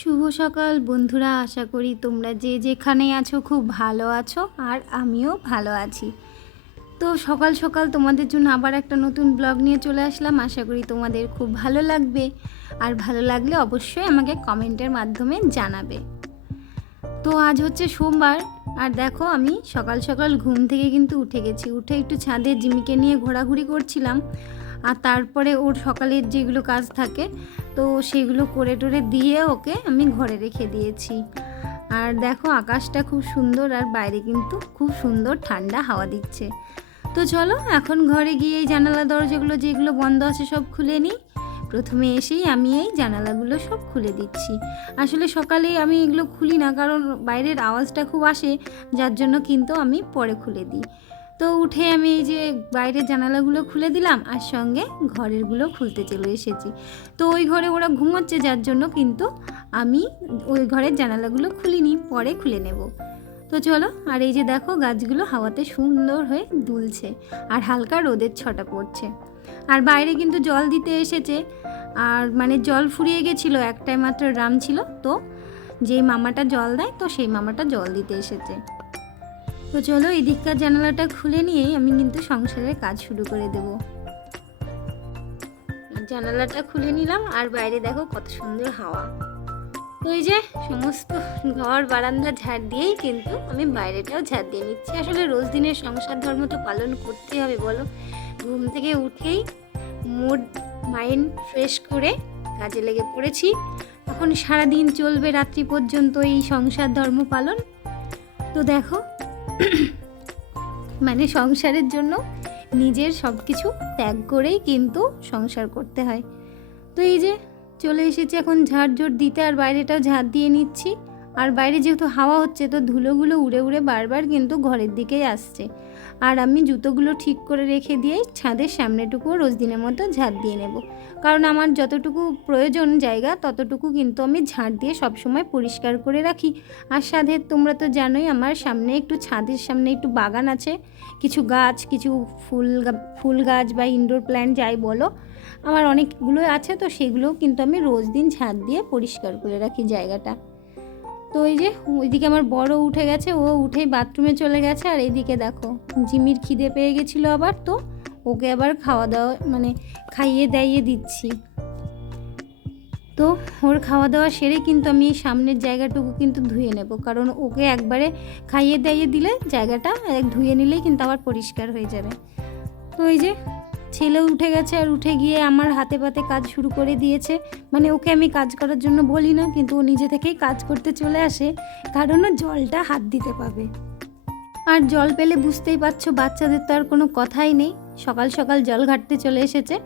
শুভ সকাল বন্ধুরা, আশা করি তোমরা যে যেখানেই আছো খুব ভালো আছো আর আমিও ভালো আছি। তো সকাল সকাল তোমাদের জন্য আবার একটা নতুন ব্লগ নিয়ে চলে আসলাম। আশা করি তোমাদের খুব ভালো লাগবে, আর ভালো লাগলে অবশ্যই আমাকে কমেন্টের মাধ্যমে জানাবে। তো আজ হচ্ছে সোমবার, আর দেখো আমি সকাল সকাল ঘুম থেকে কিন্তু উঠে গেছি। উঠে একটু ছাদে জিমিকে নিয়ে ঘোরাঘুরি করছিলাম, আর তারপরে ওর সকালের যেগুলো কাজ থাকে তো সেগুলো করে টোরে দিয়ে ওকে আমি ঘরে রেখে দিয়েছি। আর দেখো আকাশটা খুব সুন্দর, আর বাইরে কিন্তু খুব সুন্দর ঠান্ডা হাওয়া দিচ্ছে। তো চলো এখন ঘরে গিয়ে এই জানালা দরজাগুলো যেগুলো বন্ধ আছে সব খুলে নিই। প্রথমে এসেই আমি এই জানালাগুলো সব খুলে দিচ্ছি। আসলে সকালে আমি এগুলো খুলি না, কারণ বাইরের আওয়াজটা খুব আসে, যার জন্য কিন্তু আমি পরে খুলে দিই। তো উঠে আমি এই যে বাইরের জানালাগুলো খুলে দিলাম, আর সঙ্গে ঘরেরগুলো খুলতে চলে এসেছি। তো ওই ঘরে ওরা ঘুমোচ্ছে, যার জন্য কিন্তু আমি ওই ঘরের জানালাগুলো খুলিনি, পরে খুলে নেব। তো চলো, আর এই যে দেখো গাছগুলো হাওয়াতে সুন্দর হয়ে দুলছে, আর হালকা রোদের ছটা পড়ছে। আর বাইরে কিন্তু জল দিতে এসেছে, আর মানে জল ফুরিয়ে গেছিলো, একটাই মাত্র ড্রাম ছিল। তো যেই মামাটা জল দেয়, তো সেই মামাটা জল দিতে এসেছে। তো চলো এদিককার জানালাটা খুলে নিয়েই আমি কিন্তু সংসারের কাজ শুরু করে দেব। জানালাটা খুলে নিলাম, আর বাইরে দেখো কত সুন্দর হাওয়া। তো এই যে সমস্ত ঘর বারান্দা ঝাড় দিয়েই কিন্তু আমি বাইরেটাও ঝাড় দিয়ে নিচ্ছি। আসলে রোজ দিনের সংসার ধর্ম তো পালন করতেই হবে, বলো। ঘুম থেকে উঠেই মুড মাইন্ড ফ্রেশ করে কাজে লেগে পড়েছি। এখন সারাদিন চলবে রাত্রি পর্যন্ত এই সংসার ধর্ম পালন। তো দেখো মানে সংসারের জন্য নিজের সব কিছু ত্যাগ করেই কিন্তু সংসার করতে হয়। তো এই যে চলে এসেছি এখন ঝাড়ঝোড় দিতে, আর বাইরেটাও ঝাড় দিয়ে নিচ্ছি। আর বাইরে যেহেতু হাওয়া হচ্ছে, তো ধুলোগুলো উড়ে উড়ে বারবার কিন্তু ঘরের দিকেই আসছে। আর আমি জুতোগুলো ঠিক করে রেখে দিয়েই ছাদের সামনেটুকুও রোজ দিনের মতো ঝাড় দিয়ে নেব, কারণ আমার যতটুকু প্রয়োজন জায়গা ততটুকু কিন্তু আমি ঝাড় দিয়ে সবসময় পরিষ্কার করে রাখি। আর সাথে তোমরা তো জানোই আমার সামনে একটু ছাদের সামনে একটু বাগান আছে, কিছু গাছ, কিছু ফুল গাছ বা ইনডোর প্ল্যান্ট যাই বলো, আমার অনেকগুলো আছে। তো সেগুলোও কিন্তু আমি রোজ দিন ঝাড় দিয়ে পরিষ্কার করে রাখি জায়গাটা। তো ওই যে ওইদিকে আমার বড় উঠে গেছে, ও উঠেই বাথরুমে চলে গেছে। আর এইদিকে দেখো জিমির খিদে পেয়ে গেছিলো আবার, তো ওকে আবার খাওয়া দাওয়া মানে খাইয়ে দাইয়ে দিচ্ছি। তো ওর খাওয়া দাওয়া সেরে কিন্তু আমি এই সামনের জায়গাটুকু কিন্তু ধুয়ে নেব, কারণ ওকে একবারে খাইয়ে দাইয়ে দিলে জায়গাটা ধুয়ে নিলেই কিন্তু আবার পরিষ্কার হয়ে যাবে। তো এই যে ছেলে উঠে গেছে, আর উঠে গিয়ে আমার হাতে পাতে কাজ শুরু করে দিয়েছে। মানে ওকে আমি কাজ করার জন্য বলি না, কিন্তু ও নিজে থেকেই কাজ করতে চলে আসে, কারণ ও জলটা হাত দিতে পাবে। আর জল পেলে বুঝতেই পারছো বাচ্চাদের তো আর কোনো কথাই নেই, সকাল সকাল জল ঘাটতে চলে এসেছে।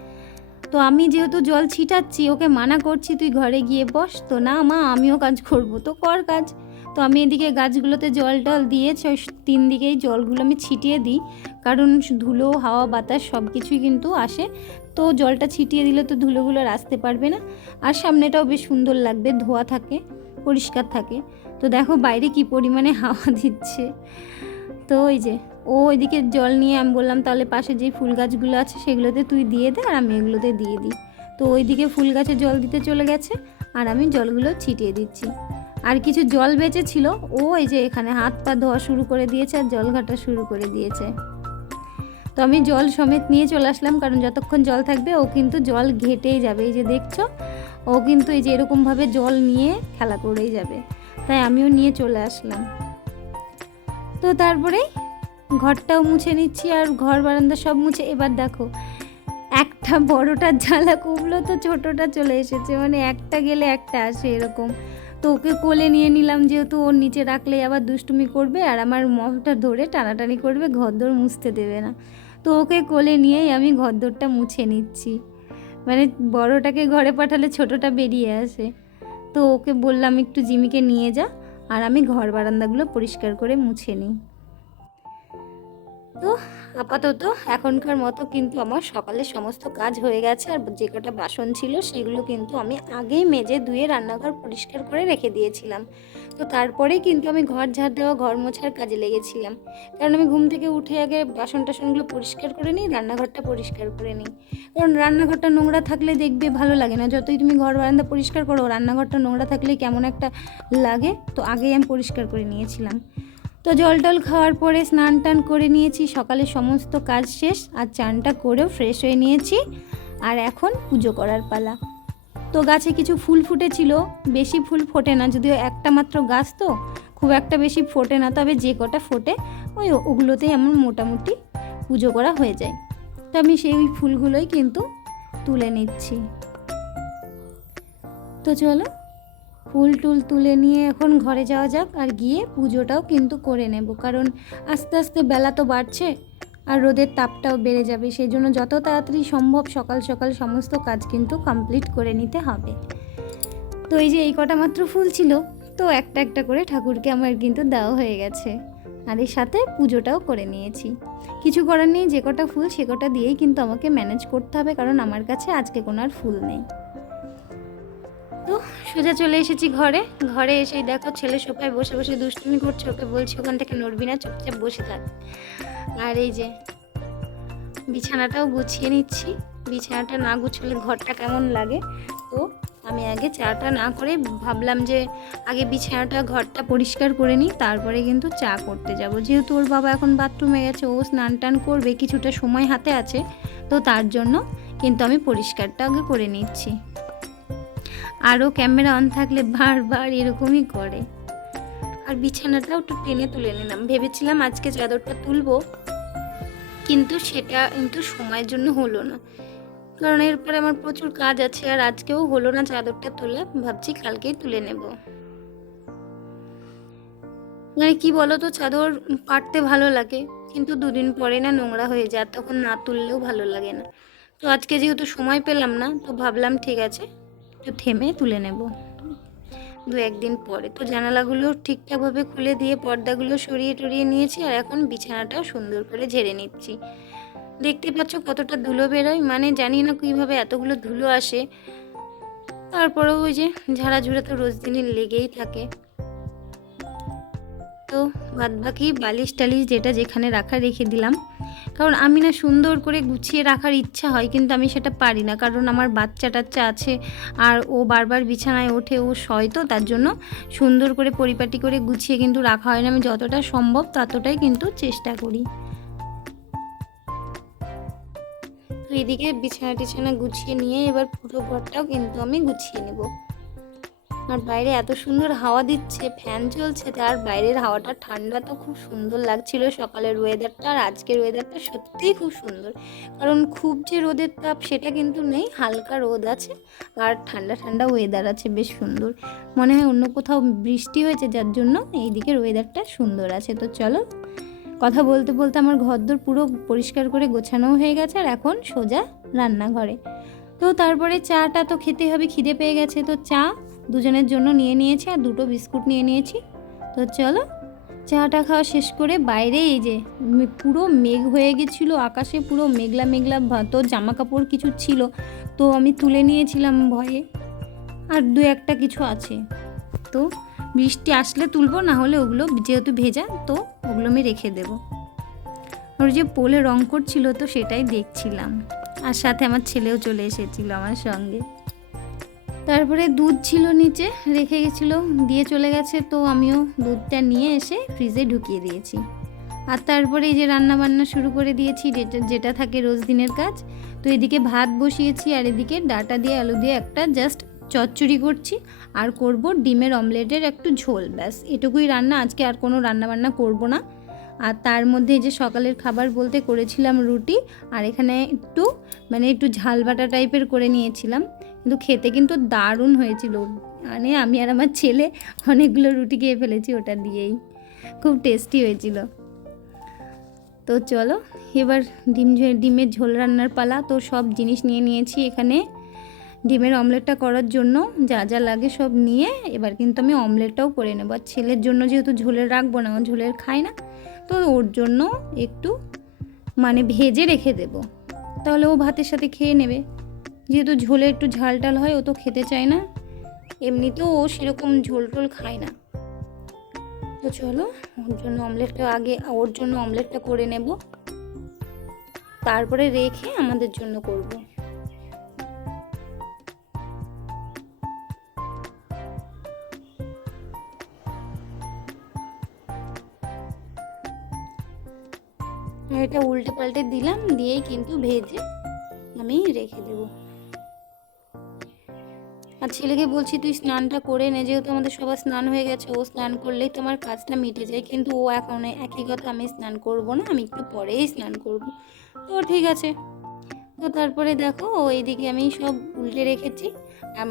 তো আমি যেহেতু জল ছিটাচ্ছি, ওকে মানা করছি তুই ঘরে গিয়ে বস, তো না মা আমিও কাজ করব, তো কর কাজ। তো আমি এদিকে গাছগুলোতে জল টল দিয়ে 3 দিকেই জলগুলো আমি ছিটিয়ে দিই, কারণ ধুলো হাওয়া বাতাস সব কিছুই কিন্তু আসে। তো জলটা ছিটিয়ে দিলে তো ধুলোগুলো আর আসতে পারবে না, আর সামনেটাও বেশ সুন্দর লাগবে, ধোয়া থাকে, পরিষ্কার থাকে। তো দেখো বাইরে কি পরিমাণে হাওয়া দিচ্ছে। তো ওই যে ও ওইদিকে জল নিয়ে আমি বললাম তাহলে পাশে যে ফুল গাছগুলো আছে সেগুলোতে তুই দিয়ে দে, আর আমি এগুলোতে দিয়ে দিই। তো ওইদিকে ফুল গাছে জল দিতে চলে গেছে, আর আমি জলগুলো ছিটিয়ে দিচ্ছি। আর কিছু জল বেঁচেছিল, ও এই যে এখানে হাত পা ধোয়া শুরু করে দিয়েছে, আর জল ঘাটা শুরু করে দিয়েছে। তো আমি জল সমেত নিয়ে চলে আসলাম, কারণ যতক্ষণ জল থাকবে ও কিন্তু জল ঘেটেই যাবে। এই যে দেখছো ও কিন্তু এই যে এরকমভাবে জল নিয়ে খেলা করেই যাবে, তাই আমিও নিয়ে চলে আসলাম। তো তারপরে ঘরটাও মুছে নিচ্ছি, আর ঘর বারান্দা সব মুছে। এবার দেখো একটা বড়টার জ্বালা কমলো, তো ছোটোটা চলে এসেছে, মানে একটা গেলে একটা আসে এরকম। তো ওকে কোলে নিয়ে নিলাম, যেহেতু ওর নিচে রাখলে আবার দুষ্টুমি করবে, আর আমার মগটা ধরে টানাটানি করবে, ঘরদোর মুছতে দেবে না। তো ওকে কোলে নিয়েই আমি ঘরদোরটা মুছে নিচ্ছি। মানে বড়টাকে ঘরে পাঠালে ছোটোটা বেরিয়ে আসে। তো ওকে বললাম একটু জিমিকে নিয়ে যা, আর আমি ঘর বারান্দাগুলো পরিষ্কার করে মুছে নিই। তো আপাতত এখনকার মতো কিন্তু আমার সকালের সমস্ত কাজ হয়ে গেছে, আর যে কটা বাসন ছিল সেগুলো কিন্তু আমি আগেই মেজে ধুয়ে রান্নাঘর পরিষ্কার করে রেখে দিয়েছিলাম। তো তারপরেই কিন্তু আমি ঘর ঝাড় দেওয়া, ঘর মোছার কাজে লেগেছিলাম, কারণ আমি ঘুম থেকে উঠে আগে বাসন টাসনগুলো পরিষ্কার করে নিই, রান্নাঘরটা পরিষ্কার করে নিই। কারণ রান্নাঘরটা নোংরা থাকলে দেখবে ভালো লাগে না, যতই তুমি ঘর বারান্দা পরিষ্কার করো রান্নাঘরটা নোংরা থাকলেই কেমন একটা লাগে। তো আগেই আমি পরিষ্কার করে নিয়েছিলাম। তো জল টল খাওয়ার পরে স্নান টান করে নিয়েছি, সকালে সমস্ত কাজ শেষ, আর চানটা করেও ফ্রেশ হয়ে নিয়েছি। আর এখন পুজো করার পালা। তো গাছে কিছু ফুল ফুটেছিল, বেশি ফুল ফোটে না, যদিও একটা মাত্র গাছ তো খুব একটা বেশি ফোটে না, তবে যে কটা ফোটে ওগুলোতেই আমার মোটামুটি পুজো করা হয়ে যায়। তো আমি সেই ফুলগুলোই কিন্তু তুলে নিচ্ছি। তো চলো ফুল টুল তুলে নিয়ে এখন ঘরে যাওয়া যাক, আর গিয়ে পুজোটাও কিন্তু করে নেব, কারণ আস্তে আস্তে বেলা তো বাড়ছে আর রোদের তাপটাও বেড়ে যাবে, সেই জন্য যত তাড়াতাড়ি সম্ভব সকাল সকাল সমস্ত কাজ কিন্তু কমপ্লিট করে নিতে হবে। তো এই যে এই কটা মাত্র ফুল ছিল, তো একটা একটা করে ঠাকুরকে আমার কিন্তু দেওয়া হয়ে গেছে, আর এর সাথে পুজোটাও করে নিয়েছি। কিছু করার নেই, যে কটা ফুল সে কটা দিয়েই কিন্তু আমাকে ম্যানেজ করতে হবে, কারণ আমার কাছে আজকে কোনো আর ফুল নেই। তো সোজা চলে এসেছি ঘরে। ঘরে এসেই দেখো ছেলে সোফায় বসে বসে দুষ্টুমি করছে, ওকে বলছি ওখান থেকে নড়বি না, চুপচাপ বসে থাক। আর এই যে বিছানাটাও গুছিয়ে নিচ্ছি, বিছানাটা না গুছলে ঘরটা কেমন লাগে। তো আমি আগে চাটা না করে ভাবলাম যে আগে বিছানাটা ঘরটা পরিষ্কার করে নিই, তারপরে কিন্তু চা করতে যাব। যেহেতু ওর বাবা এখন বাথরুমে গেছে, ও স্নান টান করবে, কিছুটা সময় হাতে আছে, তো তার জন্য কিন্তু আমি পরিষ্কারটা আগে করে নিচ্ছি। আরও ক্যামেরা অন থাকলে বারবার এরকমই করে। আর বিছানাটাও একটু টেনে তুলে নিলাম, ভেবেছিলাম আজকে চাদরটা তুলবো, কিন্তু সেটা কিন্তু সময়ের জন্য হলো না, কারণ এরপরে আমার প্রচুর কাজ আছে, আর আজকেও হলো না চাদরটা তোলা, ভাবছি কালকেই তুলে নেব। মানে কি বলো তো, চাদর পাড়তে ভালো লাগে, কিন্তু দুদিন পরে না নোংরা হয়ে যায়, তখন না তুললেও ভালো লাগে না। তো আজকে যেহেতু সময় পেলাম না, তো ভাবলাম ঠিক আছে একটু থেমে তুলে নেব দু একদিন পরে। তো জানালাগুলো ঠিকঠাকভাবে খুলে দিয়ে পর্দাগুলো সরিয়ে টরিয়ে নিয়েছি, আর এখন বিছানাটাও সুন্দর করে ঝেড়ে নিচ্ছি। দেখতে পাচ্ছ কতটা ধুলো বেরোয়, মানে জানি না কীভাবে এতগুলো ধুলো আসে, তারপরেও ওই যে ঝাড়াঝুড়া তো রোজ দিনই লেগেই থাকে। তো বাদবাকি বালিশ টালিশ যেটা যেখানে রাখা রেখে দিলাম, কারণ আমি না সুন্দর করে গুছিয়ে রাখার ইচ্ছা হয়, কিন্তু আমি সেটা পারি না, কারণ আমার বাচ্চা টাচ্চা আছে, আর ও বারবার বিছানায় ওঠে, ও শয়, তো তার জন্য সুন্দর করে পরিপাটি করে গুছিয়ে কিন্তু রাখা হয় না। আমি যতটা সম্ভব ততটাই কিন্তু চেষ্টা করি। তো এদিকে বিছানা টিছানা গুছিয়ে নিয়ে এবার পুরো ঘরটাও কিন্তু আমি গুছিয়ে নেব। আর বাইরে এত সুন্দর হাওয়া দিচ্ছে, ফ্যান চলছে, তার বাইরের হাওয়াটা ঠান্ডা, তো খুব সুন্দর লাগছিল সকালের ওয়েদারটা। আর আজকের ওয়েদারটা সত্যিই খুব সুন্দর, কারণ খুব যে রোদের তাপ সেটা কিন্তু নেই, হালকা রোদ আছে আর ঠান্ডা ঠান্ডা ওয়েদার আছে, বেশ সুন্দর। মনে হয় অন্য কোথাও বৃষ্টি হয়েছে, যার জন্য এই দিকের ওয়েদারটা সুন্দর আছে। তো চলো, কথা বলতে বলতে আমার ঘরদোর পুরো পরিষ্কার করে গোছানোও হয়ে গেছে, আর এখন সোজা রান্নাঘরে। তো তারপরে চাটা তো খেতে হবে, খিদে পেয়ে গেছে, তো চা দুজনের জন্য নিয়ে নিয়েছি, আর দুটো বিস্কুট নিয়ে নিয়েছি। তো চলো চাটা খাওয়া শেষ করে বাইরে এই যে পুরো মেঘ হয়ে গেছিলো, আকাশে পুরো মেঘলা মেঘলা, তো জামা কাপড় কিছু ছিল তো আমি তুলে নিয়েছিলাম ভয়ে, আর দু একটা কিছু আছে, তো বৃষ্টি আসলে তুলবো, না হলে ওগুলো যেহেতু ভেজা তো ওগুলো আমি রেখে দেবো। ওর যে পোলে রং করছিল তো সেটাই দেখছিলাম, আর সাথে আমার ছেলেও চলে এসেছিলো আমার সঙ্গে। তারপরে দুধ ছিল নিচে রেখে গেছিলো, দিয়ে চলে গেছে, তো আমিও দুধটা নিয়ে এসে ফ্রিজে ঢুকিয়ে দিয়েছি। আর তারপরে এই যে রান্না বান্না শুরু করে দিয়েছি, যেটা থাকে রোজ দিনের কাজ। তো এদিকে ভাত বসিয়েছি, আর এদিকে ডাঁটা দিয়ে আলু দিয়ে একটা জাস্ট চচ্চড়ি করছি, আর করব ডিমের অমলেটের একটু ঝোল, ব্যাস এটুকুই রান্না আজকে, আর কোনো রান্না বান্না করব না। আর তার মধ্যে যে সকালের খাবার বলতে করেছিলাম রুটি, আর এখানে একটু ঝাল বাটা টাইপের করে নিয়েছিলাম, কিন্তু খেতে কিন্তু দারুণ হয়েছিল। মানে আমি আর আমার ছেলে অনেকগুলো রুটি খেয়ে ফেলেছি ওটা দিয়েই, খুব টেস্টি হয়েছিল। তো চলো এবার ডিমের ঝোল রান্নার পালা। তো সব জিনিস নিয়ে নিয়েছি এখানে ডিমের অমলেটটা করার জন্য, যা যা লাগে সব নিয়ে এবার কিন্তু আমি অমলেটটাও করে নেব। আর ছেলের জন্য যেহেতু ঝোলের রাখবো না, ও ঝোলের খায় না, তো ওর জন্য একটু মানে ভেজে রেখে দেব, তাহলে ও ভাতের সাথে খেয়ে নেবে। যেহেতু ঝোলে একটু ঝাল টাল হয়, ও তো খেতে চায় না, এমনিতেও ও সেরকম ঝোল টোল খায় না। তো চলো ওর জন্য অমলেটটা করে নেব, তারপরে রেখে আমাদের জন্য করব। এটা উল্টে পাল্টে দিলাম, দিয়েই কিন্তু ভেজে আমি রেখে দেব। আর ছেলেকে বলছি তুই স্নানটা করে নে, যেহেতু আমাদের সবার স্নান হয়ে গেছে, ও স্নান করলেই তোমার কাজটা মিটে যায়। কিন্তু ও এখন একই কথা, আমি স্নান করব না, আমি একটু পরেই স্নান করব। তো ঠিক আছে। তো তারপরে দেখো এইদিকে আমি সব উল্টে রেখেছি,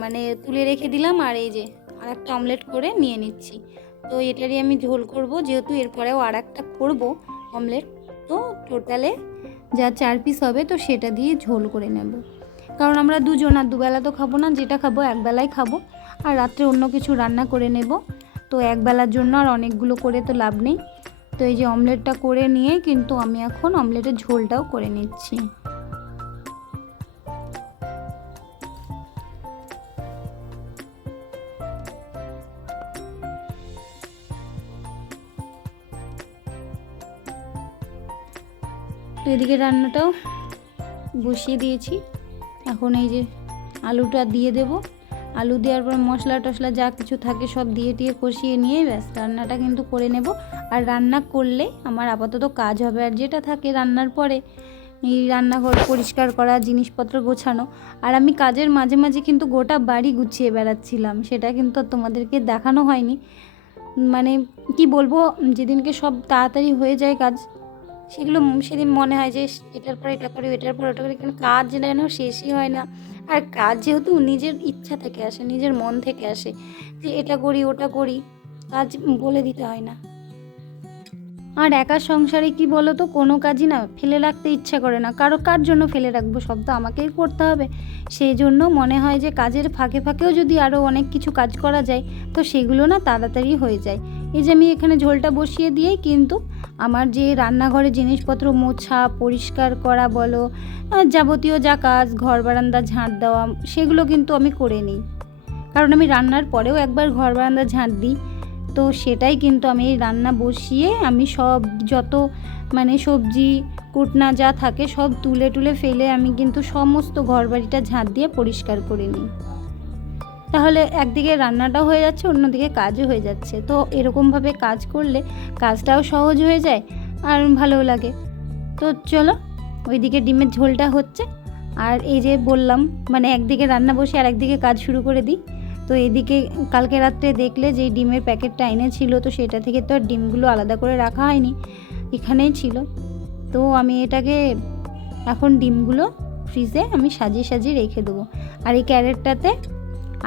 মানে তুলে রেখে দিলাম। আর এই যে আর একটা অমলেট করে নিয়ে নিচ্ছি। তো এটারই আমি ঝোল করব, যেহেতু এরপরেও আর একটা করবো অমলেট। তো টোটালে যা 4 পিস হবে, তো সেটা দিয়ে ঝোল করে নেব। কারণ আমরা দুজন, আর দুবেলা তো খাবো না, যেটা খাবো একবেলাই খাবো। আর রাত্রে অন্য কিছু রান্না করে নেব। তো একবেলার জন্য আর অনেকগুলো করে তো লাভ নেই। তো এই যে অমলেটটা করে নিয়ে কিন্তু আমি এখন অমলেটের ঝোলটাও করে নিচ্ছি। তো এদিকে রান্নাটাও বসিয়ে দিয়েছি। এখন এই যে আলুটা দিয়ে দেব। আলু দেওয়ার পর মশলা টশলা যা কিছু থাকে সব দিয়ে কষিয়ে নিয়ে ব্যাস রান্নাটা কিন্তু করে নেব। আর রান্না করলে আমার আপাতত কাজ হবে। আর যেটা থাকে রান্নার পরে এই রান্নাঘর পরিষ্কার করা, জিনিসপত্র গোছানো। আর আমি কাজের মাঝে মাঝে কিন্তু গোটা বাড়ি গুছিয়ে বেড়াচ্ছিলাম, সেটা কিন্তু তোমাদেরকে দেখানো হয়নি। মানে কি বলবো, যেদিনকে সব তাড়াতাড়ি হয়ে যায় কাজ, সেদিন মনে হয় যে এটার পর এটা করি, এটার পর ওটা করি, কিন্তু কাজ যেন শেষই হয় না। আর কাজ যেহেতু নিজের ইচ্ছা থেকে আসে, নিজের মন থেকে আসে, যে এটা করি ওটা করি, কাজ বলে দিতে হয় না। আর একা সংসারে কি বলো তো, কোনো কাজই না ফেলে রাখতে ইচ্ছা করে না। কার জন্য ফেলে রাখবো, সব তো আমাকেই করতে হবে। সেই জন্য মনে হয় যে কাজের ফাঁকে ফাঁকেও যদি আরও অনেক কিছু কাজ করা যায়, তো সেগুলো না তাড়াতাড়ি হয়ে যায়। এই যে আমি এখানে ঝোলটা বসিয়ে দিয়েই কিন্তু আমার যে রান্নাঘরে জিনিসপত্র মোছা পরিষ্কার করা বলো, যাবতীয় যা কাজ, ঘর বারান্দা ঝাঁট দেওয়া, সেগুলো কিন্তু আমি করে নিই। কারণ আমি রান্নার পরেও একবার ঘর বারান্দা ঝাঁট দিই। তো সেটাই কিন্তু আমি রান্না বসিয়ে আমি সব যত মানে সবজি কুটনা যা থাকে সব তুলে ফেলে আমি কিন্তু সমস্ত ঘর বাড়িটা ঝাঁট দিয়ে পরিষ্কার করে নিই। তাহলে একদিকে রান্নাটাও হয়ে যাচ্ছে, অন্যদিকে কাজও হয়ে যাচ্ছে। তো এরকমভাবে কাজ করলে কাজটাও সহজ হয়ে যায় আর ভালোও লাগে। তো চলো, ওইদিকে ডিমের ঝোলটা হচ্ছে। আর এই যে বললাম, মানে একদিকে রান্না বসে আর একদিকে কাজ শুরু করে দিই। তো এদিকে কালকে রাত্রে দেখলে যে ডিমের প্যাকেটটা এনেছিল, তো সেটা থেকে তো আর ডিমগুলো আলাদা করে রাখা হয়নি, এখানেই ছিল। তো আমি এটাকে এখন ডিমগুলো ফ্রিজে আমি সাজিয়ে রেখে দেবো। আর এই ক্যারেটটাতে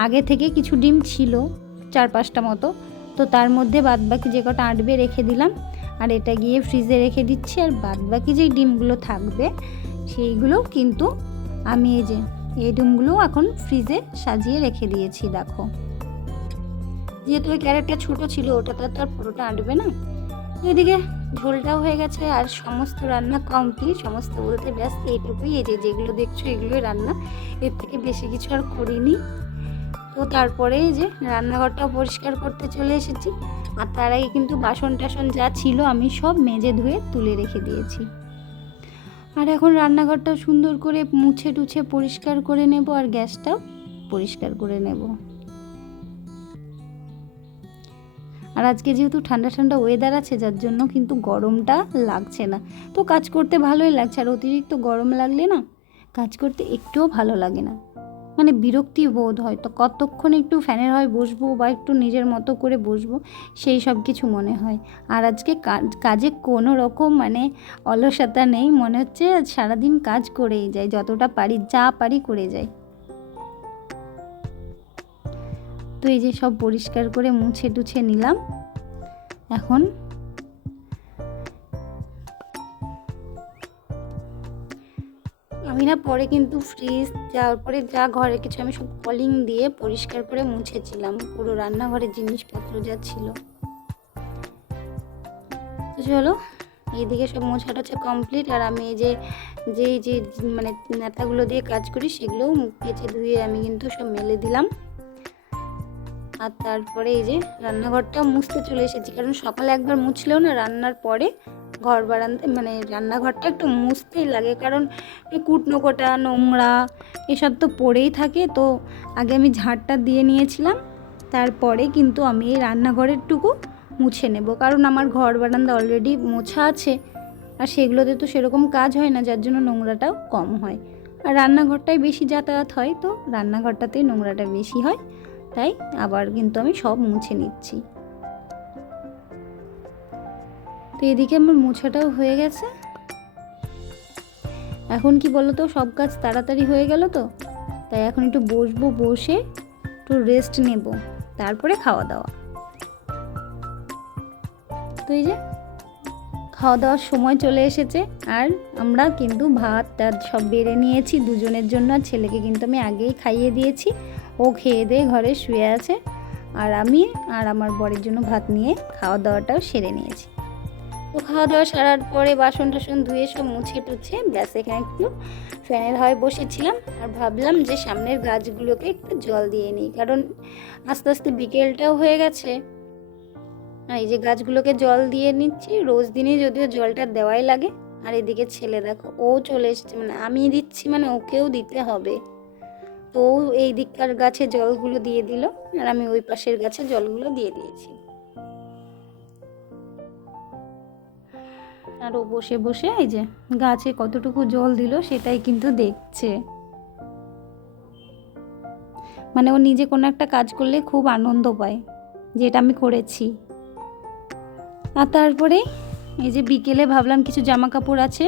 আগে থেকে কিছু ডিম ছিল 4-5টা মতো, তো তার মধ্যে বাদবাকি যে কটা আটবে রেখে দিলাম। আর এটা গিয়ে ফ্রিজে রেখে দিচ্ছি। আর বাদবাকি যেই ডিমগুলো থাকবে সেইগুলো কিন্তু আমি এই ডিমগুলো এখন ফ্রিজে সাজিয়ে রেখে দিয়েছি। দেখো, যেহেতু ওই ক্যারেটটা ছোটো ছিল, ওটা তো আর পুরোটা আঁটবে না। এদিকে ঝোলটাও হয়ে গেছে আর সমস্ত রান্না কমপ্লিট। সমস্ত বলতে ব্যাস এইটুকুই, এই যেগুলো দেখছো এগুলোই রান্না, এর থেকে বেশি কিছু আর করিনি। তো তারপরে এই যে রান্নাঘরটাও পরিষ্কার করতে চলে এসেছি। আর তার আগে কিন্তু বাসন টাসন যা ছিল আমি সব মেজে ধুয়ে তুলে রেখে দিয়েছি। আর এখন রান্নাঘরটা সুন্দর করে মুছে টুছে পরিষ্কার করে নেব, আর গ্যাসটাও পরিষ্কার করে নেব। আর আজকে যেহেতু ঠান্ডা ঠান্ডা ওয়েদার আছে, যার জন্য কিন্তু গরমটা লাগছে না। তো কাজ করতে ভালোই লাগছে। আর অতিরিক্ত গরম লাগলে না কাজ করতে একটুও ভালো লাগে না, মানে বিরক্তি বোধ হয়। তো কতক্ষণ একটু ফ্যানের হয় বসবো বা একটু নিজের মতো করে বসবো, সেই সব কিছু মনে হয়। আর আজকে কাজে কোনো রকম মানে অলসতা নেই, মনে হচ্ছে সারাদিন কাজ করেই যাই, যতটা পারি যা পারি করে যাই। তো এই যে সব পরিষ্কার করে মুছে টুছে নিলাম। এখন আমি না পরে কিন্তু ফ্রিজ যাওয়ার পরে যা ঘরে কিছু আমি সব কলিং দিয়ে পরিষ্কার করে মুছেছিলাম, পুরো রান্নাঘরের জিনিসপত্র যা ছিল। তো চলো এইদিকে সব মোছা টোছা কমপ্লিট। আর আমি এই যে যে মানে নেতাগুলো দিয়ে কাজ করি সেগুলোও কেচে ধুয়ে আমি কিন্তু সব মেলে দিলাম। আর তারপরে এই যে রান্নাঘরটাও মুছতে চলে এসেছি, কারণ সকালে একবার মুছলেও না রান্নার পরে ঘর বারান্দা মানে রান্নাঘরটা একটু মুছতেই লাগে, কারণ কুটনো কোটা নোংরা এসব তো পড়েই থাকে। তো আগে আমি ঝাড়টা দিয়ে নিয়েছিলাম, তারপরে কিন্তু আমি এই রান্নাঘরেরটুকু মুছে নেব, কারণ আমার ঘর বারান্দা অলরেডি মোছা আছে আর সেগুলোতে তো সেরকম কাজ হয় না, যার জন্য নোংরাটাও কম হয়। আর রান্নাঘরটাই বেশি যাতায়াত হয়, তো রান্নাঘরটাতেই নোংরাটা বেশি হয়, তাই আবার কিন্তু আমি সব মুছে নিচ্ছি। তো এদিকে আমার মোছাটাও হয়ে গেছে। এখন কি বলো তো, সব কাজ তাড়াতাড়ি হয়ে গেল, তো তাই এখন একটু বসবো, বসে একটু রেস্ট নেব, তারপরে খাওয়া দাওয়া। তো এই যে খাওয়া দাওয়ার সময় চলে এসেছে, আর আমরা কিন্তু ভাত টাত সব বেড়ে নিয়েছি দুজনের জন্য। আর ছেলেকে কিন্তু আমি আগেই খাইয়ে দিয়েছি, ও খেয়ে দিয়ে ঘরে শুয়ে আছে, আর আমি আর আমার বরের জন্য ভাত নিয়ে খাওয়া দাওয়াটাও সেরে নিয়েছি। তো খাওয়া দাওয়া সারার পরে বাসন টাসন ধুয়ে সব মুছে টুছে ব্যাস এখানে একটু ফ্যানের হাওয়ায় বসেছিলাম, আর ভাবলাম যে সামনের গাছগুলোকে একটু জল দিয়ে নিই, কারণ আস্তে আস্তে বিকেলটাও হয়ে গেছে। এই যে গাছগুলোকে জল দিয়ে নিচ্ছি, রোজ দিনই যদিও জলটা দেওয়াই লাগে। আর এদিকে ছেলে দেখো, ও চলে এসেছে, মানে আমি দিচ্ছি মানে ওকেও দিতে হবে। তো এই দিককার গাছে জলগুলো দিয়ে দিল, আর আমি ওই পাশের গাছে জলগুলো দিয়ে দিয়েছি। আর ও বসে বসে এই যে গাছে কতটুকু জল দিল সেটাই কিন্তু দেখছে। মানে ও নিজে কোনো একটা কাজ করলে খুব আনন্দ পায়, যেটা আমি করেছি। আর তারপরে এই যে বিকেলে ভাবলাম কিছু জামা কাপড় আছে,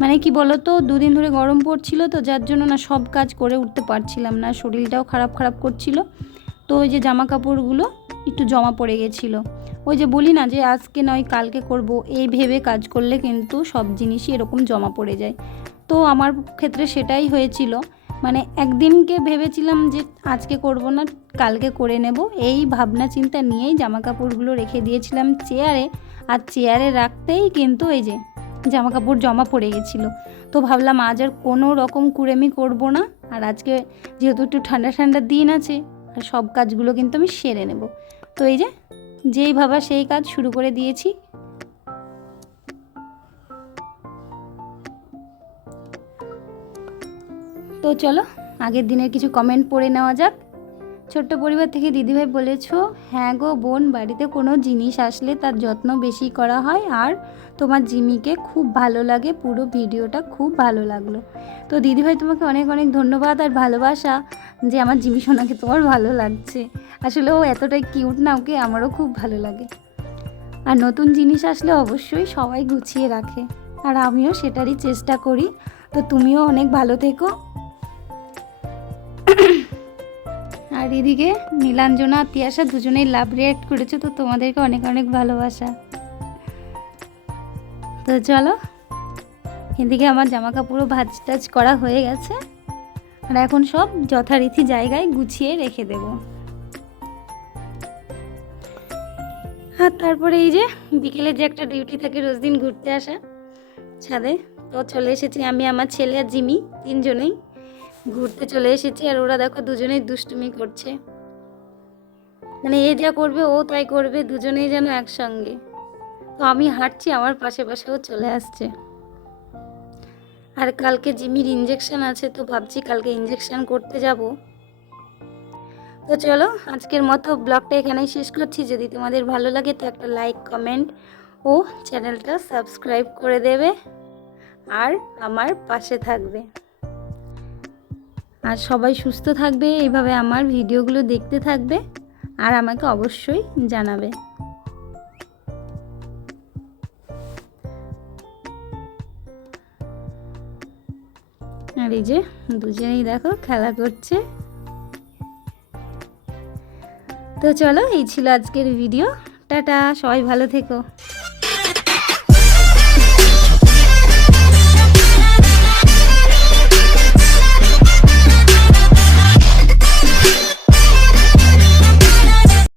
মানে কি বলো তো, দুদিন ধরে গরম পড়ছিল, তো যার জন্য না সব কাজ করে উঠতে পারছিলাম না, শরীরটাও খারাপ করছিল। তো ওই যে জামা কাপড়গুলো একটু জমা পড়ে গেছিলো, ওই যে বলি না যে আজকে নয় কালকে করব, এই ভেবে কাজ করলে কিন্তু সব জিনিসই এরকম জমা পড়ে যায়। তো আমার ক্ষেত্রে সেটাই হয়েছিল, মানে একদিনকে ভেবেছিলাম যে আজকে করব না কালকে করে নেব, এই ভাবনা চিন্তা নিয়েই জামা কাপড়গুলো রেখে দিয়েছিলাম চেয়ারে। আর চেয়ারে রাখতেই কিন্তু এই যে জামা কাপড় জমা পড়ে গেছিলো। তো ভাবলাম আজ আর কোনো রকম কুড়েমি করব না, আর আজকে যেহেতু একটু ঠান্ডা ঠান্ডা দিন আছে, আর সব কাজগুলো কিন্তু আমি সেরে নেব। তো এই যে যেই ভাবা সেই কাজ শুরু করে দিয়েছি। তো চলো আগের দিনের কিছু কমেন্ট পড়ে নেওয়া যাক। ছোট্ট পরিবার থেকে দিদিভাই বলেছো, হ্যাঁ গো বোন, বাড়িতে কোনো জিনিস আসলে তার যত্ন বেশি করা হয়, আর তোমার জিমিকে খুব ভালো লাগে, পুরো ভিডিওটা খুব ভালো লাগলো। তো দিদিভাই তোমাকে অনেক অনেক ধন্যবাদ আর ভালোবাসা যে আমার জিমি সোনাকে তোমার ভালো লাগছে। আসলে ও এতটাই কিউট না, ওকে আমারও খুব ভালো লাগে। আর নতুন জিনিস আসলে অবশ্যই সবাই গুছিয়ে রাখে, আর আমিও সেটারই চেষ্টা করি। তো তুমিও অনেক ভালো থেকো। আর এদিকে নীলাঞ্জনা আর তিয়াশা দুজনেই লাভ রিয়াক্ট করেছে, তো তোমাদেরকে অনেক অনেক ভালোবাসা। তো চলো, এদিকে আমার জামা কাপড়ও ভাঁজ টাজ করা হয়ে গেছে, আর এখন সব যথারীতি জায়গায় গুছিয়ে রেখে দেব। আর তারপরে এই যে বিকেলে যে একটা ডিউটি থাকে রোজ দিন ঘুরতে আসা ছাদে, তো চলে এসেছি আমি, আমার ছেলে আর জিমি তিনজনেই ঘুরতে চলে এসেছি। আর ওরা দেখো দুজনেই দুষ্টুমি করছে, মানে এ যা করবে ও তাই করবে, দুজনেই যেন একসঙ্গে। তো আমি হাঁটছি, আমার পাশে পাশেও চলে আসছে। আর কালকে জিমির ইঞ্জেকশন আছে, তো ভাবছি কালকে ইঞ্জেকশন করতে যাব। তো চলো আজকের মতো ব্লগটা এখানেই শেষ করছি। যদি তোমাদের ভালো লাগে তো একটা লাইক কমেন্ট ও চ্যানেলটা সাবস্ক্রাইব করে দেবে, আর আমার পাশে থাকবে। আর সবাই সুস্থ থাকবে, এইভাবে আমার ভিডিওগুলো দেখতে থাকবে, আর আমাকে অবশ্যই জানাবে। আর এই যে দুজনেই দেখো খেলা করছে। তো চলো এই ছিল আজকের ভিডিও, টাটা, সবাই ভালো থেকো।